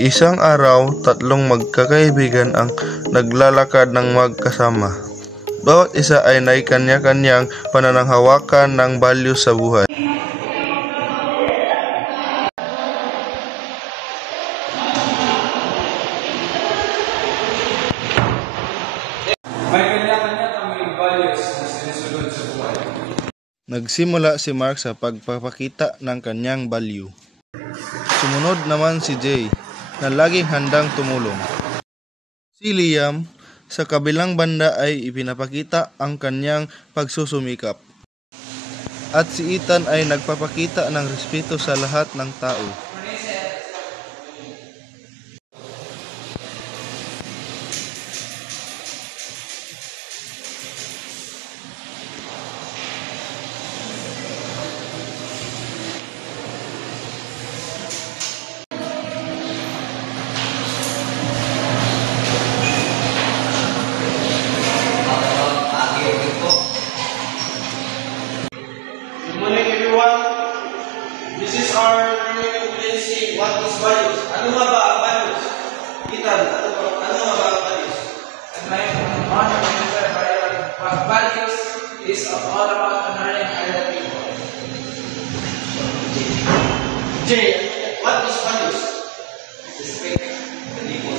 Isang araw, tatlong magkakaibigan ang naglalakad ng magkasama. Bawat isa ay may kanya-kanyang panananghawakan ng values sa buhay. May kanya-kanya kaming values na sinusunod sa buhay. Nagsimula si Mark sa pagpapakita ng kanyang value. Sumunod naman si Jay, na laging handang tumulong. Si Liam, sa kabilang banda ay ipinapakita ang kanyang pagsusumikap. At si Ethan ay nagpapakita ng respeto sa lahat ng tao. Good morning everyone. This is our Wednesday. What is values? Ano nga ba ang values? Ethan, ano nga ba ang values? Values is all about honoring other people. Jay, what is values? Respect the people.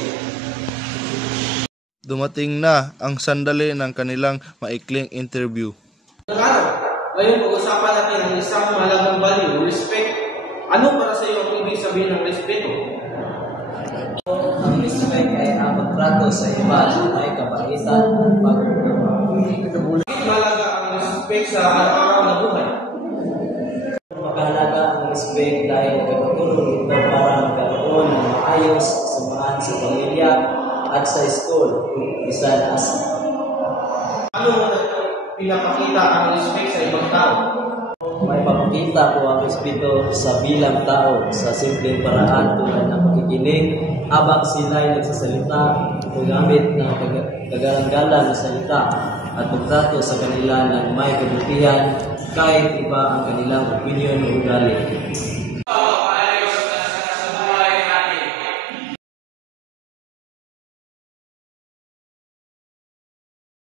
Dumating na ang sandali ng kanilang maikling interview. Ngayon pag-usapan natin ang isang mahalagang value, respect. Ano para sa iyo ang ibig sabihin ng respeto? Ang respect ay ang pagtrato sa iba na may kapaitan at pagkakataon. Mahalaga ang respect sa araw-araw na buhay. Makahalaga ang respect dahil nagkatulong ito para magkaroon ng maayos samahan sa pamilya at sa school kung bisan asa. Ano mo pinapakita ang respect sa ibang tao? May papakita po ang respeto sa bilang tao sa simpleng paraan tulad ng pakikinig habang sila ay nagsasalita, paggamit ng kagalang-galang na salita at pagtrato sa kanila ng may kabutihan kahit iba ang kanilang opinion o ugali.